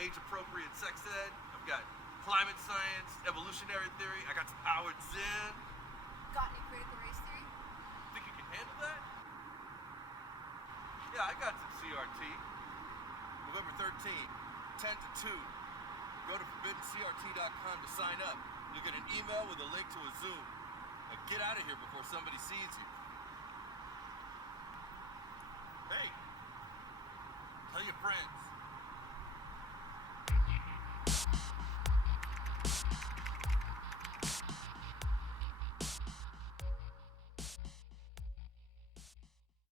age-appropriate sex ed. I've got climate science, evolutionary theory. I got some Howard Zinn. Got any critical race theory? Think you can handle that? Yeah, I got some CRT. November 13th, 10 to 2. Go to forbiddencrt.com to sign up. You'll get an email with a link to a Zoom. Now get out of here before somebody sees you. Hey, tell your friends.